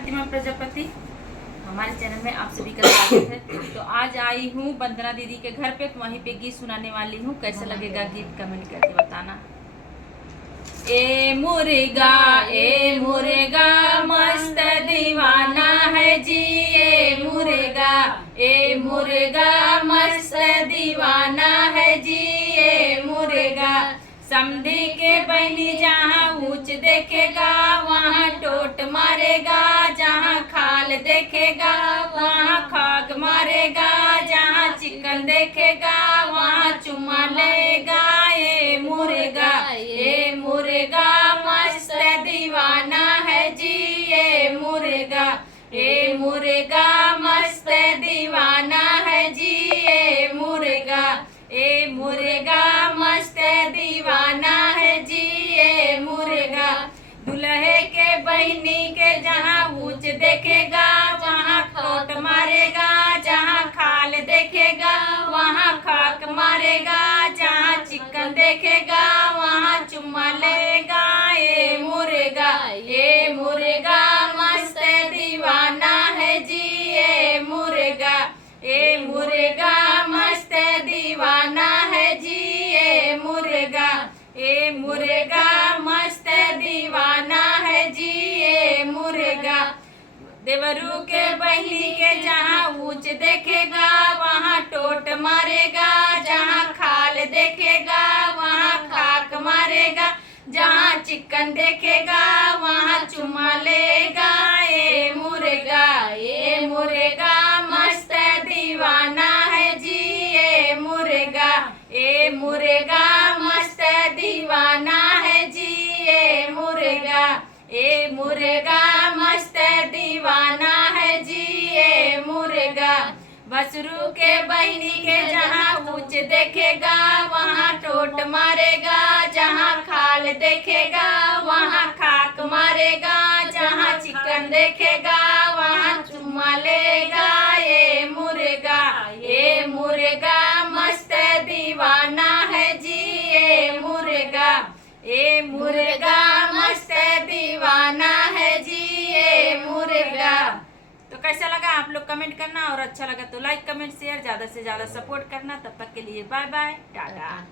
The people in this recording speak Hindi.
शांतिमा प्रजापति। हमारे चैनल में आप सभी का स्वागत है। तो आज आई हूँ वंदना दीदी के घर पे, तो वहीं पे गीत सुनाने वाली हूँ। कैसा लगेगा गीत कमेंट करके बताना। ए मुर्गा मस्त दीवाना है जी, ए मुर्गा मस्त दीवाना है जी, ए मुर्गा समधी के बहनी जहाँ ऊंच देखेगा वहाँ टोट मारेगा, जहाँ खाल देखेगा वहाँ खाक मारेगा, जहाँ चिकन देखेगा वहाँ चुमा लेगा। ये मुर्गा मस्त दीवाना है जी, ये मुर्गा मस्त दीवाना है जी, ये मुर्गा मस्त दीवाना है जी, ये मुर्गा दुल्हे के बहनी के जहाँ ऊंच देखेगा वहाँ खोट मारेगा, जहाँ खाल देखेगा वहाँ खाक मारेगा, जहाँ चिकन देखेगा वहाँ चुम्मा लेगा। ये मुर्गा मस्त दीवाना है जी, ये मुर्गा मस्त दीवाना है जी, ये मुर्गा मस्त दीवाना है जी, ये मुर्गा देवरू के बहनी के जहाँ ऊंच देखेगा वहाँ टोट मारेगा, जहाँ खाल देखेगा वहाँ खाक मारेगा, जहाँ चिकन देखेगा वहाँ चुमा लेगा। ये मुर्गा मस्त दीवाना है जी, ये मुर्गा मस्त दीवाना है जी, ये मुर्गा मस्त दीवाना है जी, ये मुर्गा बसरू के बहनी के जहाँ ऊंच देखेगा वहाँ टोट मारेगा, जहाँ खाल देखेगा वहाँ खाक मारेगा, जहाँ चिकन देखेगा वहाँ चुम्मा लेगा। ये मुर्गा मस्त दीवाना है जी, ये मुर्गा मस्त दीवाना है जी, ये मुर्गा। तो कैसा लगा आप लोग कमेंट करना, और अच्छा लगा तो लाइक कमेंट शेयर ज़्यादा से ज़्यादा सपोर्ट करना। तब तक के लिए बाय बाय, टाटा।